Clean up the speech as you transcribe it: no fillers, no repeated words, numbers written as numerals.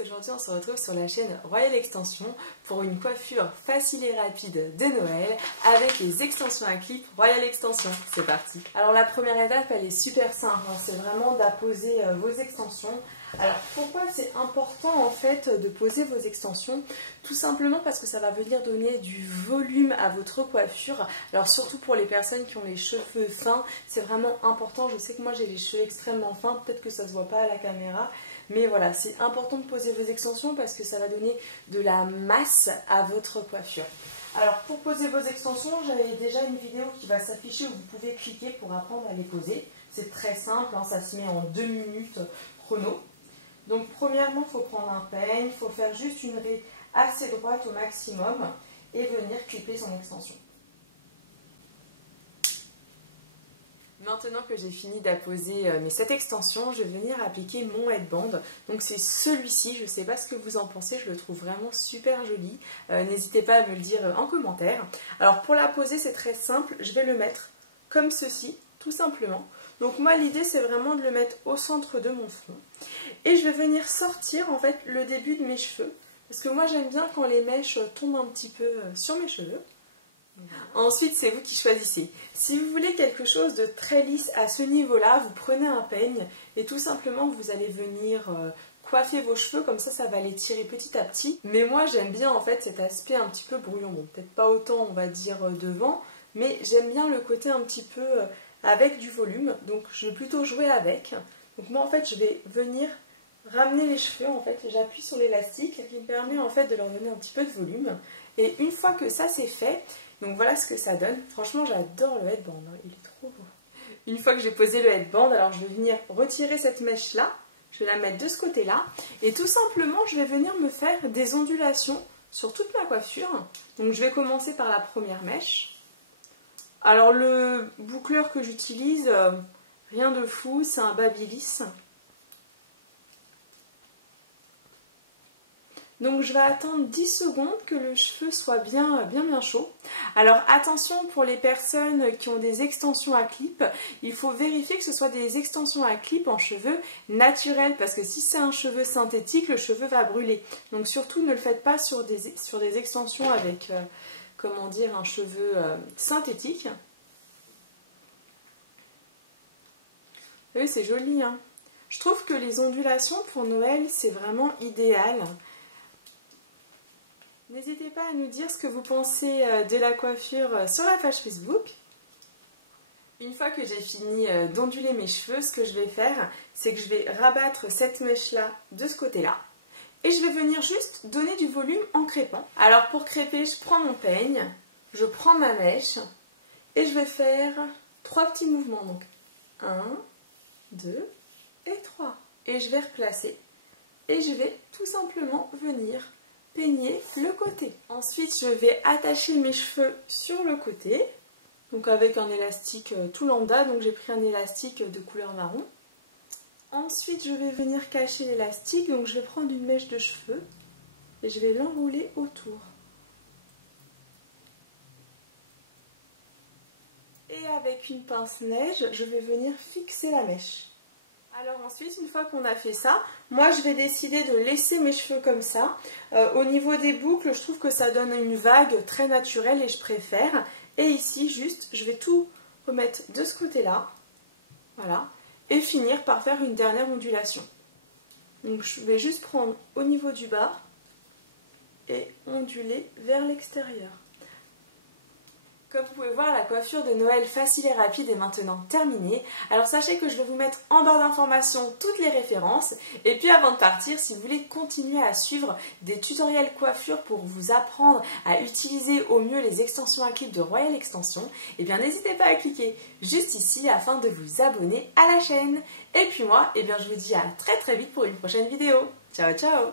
aujourd'hui on se retrouve sur la chaîne Royal Extension pour une coiffure facile et rapide de Noël avec les extensions à clip Royal Extension. C'est parti. Alors la première étape elle est super simple, hein. C'est vraiment d'apposer vos extensions. Alors pourquoi c'est important en fait de poser vos extensions? Tout simplement parce que ça va venir donner du volume à votre coiffure. Alors surtout pour les personnes qui ont les cheveux fins, c'est vraiment important. Je sais que moi j'ai les cheveux extrêmement fins, peut-être que ça ne se voit pas à la caméra. Mais voilà, c'est important de poser vos extensions parce que ça va donner de la masse à votre coiffure. Alors pour poser vos extensions, j'avais déjà une vidéo qui va s'afficher où vous pouvez cliquer pour apprendre à les poser. C'est très simple, hein, ça se met en 2 minutes chrono. Donc premièrement, il faut prendre un peigne, il faut faire juste une raie assez droite au maximum et venir clipper son extension. Maintenant que j'ai fini d'apposer mes 7 extensions, je vais venir appliquer mon headband. Donc c'est celui-ci, je ne sais pas ce que vous en pensez, je le trouve vraiment super joli. N'hésitez pas à me le dire en commentaire. Alors pour la poser, c'est très simple, je vais le mettre comme ceci, tout simplement. Donc moi l'idée c'est vraiment de le mettre au centre de mon front. Et je vais venir sortir en fait le début de mes cheveux. Parce que moi j'aime bien quand les mèches tombent un petit peu sur mes cheveux. Ensuite, c'est vous qui choisissez. Si vous voulez quelque chose de très lisse à ce niveau-là, vous prenez un peigne et tout simplement vous allez venir coiffer vos cheveux, comme ça va les tirer petit à petit. Mais moi j'aime bien en fait cet aspect un petit peu brouillon. Bon, peut-être pas autant on va dire devant, mais j'aime bien le côté un petit peu avec du volume. Donc je vais plutôt jouer avec. Donc moi en fait je vais venir ramener les cheveux, en fait j'appuie sur l'élastique qui me permet en fait de leur donner un petit peu de volume. Et une fois que ça c'est fait, donc voilà ce que ça donne. Franchement, j'adore le headband, hein. Il est trop beau. Une fois que j'ai posé le headband, alors je vais venir retirer cette mèche-là. Je vais la mettre de ce côté-là. Et tout simplement, je vais venir me faire des ondulations sur toute ma coiffure. Donc je vais commencer par la première mèche. Alors le boucleur que j'utilise, rien de fou, c'est un Babyliss. Donc je vais attendre 10 secondes que le cheveu soit bien chaud. Alors attention pour les personnes qui ont des extensions à clip, il faut vérifier que ce soit des extensions à clip en cheveux naturels parce que si c'est un cheveu synthétique, le cheveu va brûler. Donc surtout ne le faites pas sur des extensions avec, comment dire, un cheveu synthétique. Vous voyez, c'est joli, hein. Je trouve que les ondulations pour Noël, c'est vraiment idéal. N'hésitez pas à nous dire ce que vous pensez de la coiffure sur la page Facebook. Une fois que j'ai fini d'onduler mes cheveux, ce que je vais faire, c'est que je vais rabattre cette mèche-là de ce côté-là. Et je vais venir juste donner du volume en crêpant. Alors pour crêper, je prends mon peigne, je prends ma mèche et je vais faire 3 petits mouvements. Donc 1, 2 et 3. Et je vais replacer. Et je vais tout simplement venir peigner le côté. Ensuite, je vais attacher mes cheveux sur le côté, donc avec un élastique tout lambda, donc j'ai pris un élastique de couleur marron. Ensuite, je vais venir cacher l'élastique, donc je vais prendre une mèche de cheveux et je vais l'enrouler autour. Et avec une pince neige, je vais venir fixer la mèche. Alors ensuite, une fois qu'on a fait ça, moi je vais décider de laisser mes cheveux comme ça. Au niveau des boucles, je trouve que ça donne une vague très naturelle et je préfère. Et ici, juste, je vais tout remettre de ce côté-là. Voilà. Et finir par faire une dernière ondulation. Donc je vais juste prendre au niveau du bas et onduler vers l'extérieur. Comme vous pouvez voir, la coiffure de Noël facile et rapide est maintenant terminée. Alors sachez que je vais vous mettre en barre d'informations toutes les références. Et puis avant de partir, si vous voulez continuer à suivre des tutoriels coiffure pour vous apprendre à utiliser au mieux les extensions à clip de Royal Extension, eh bien n'hésitez pas à cliquer juste ici afin de vous abonner à la chaîne. Et puis moi, eh bien je vous dis à très vite pour une prochaine vidéo. Ciao ciao!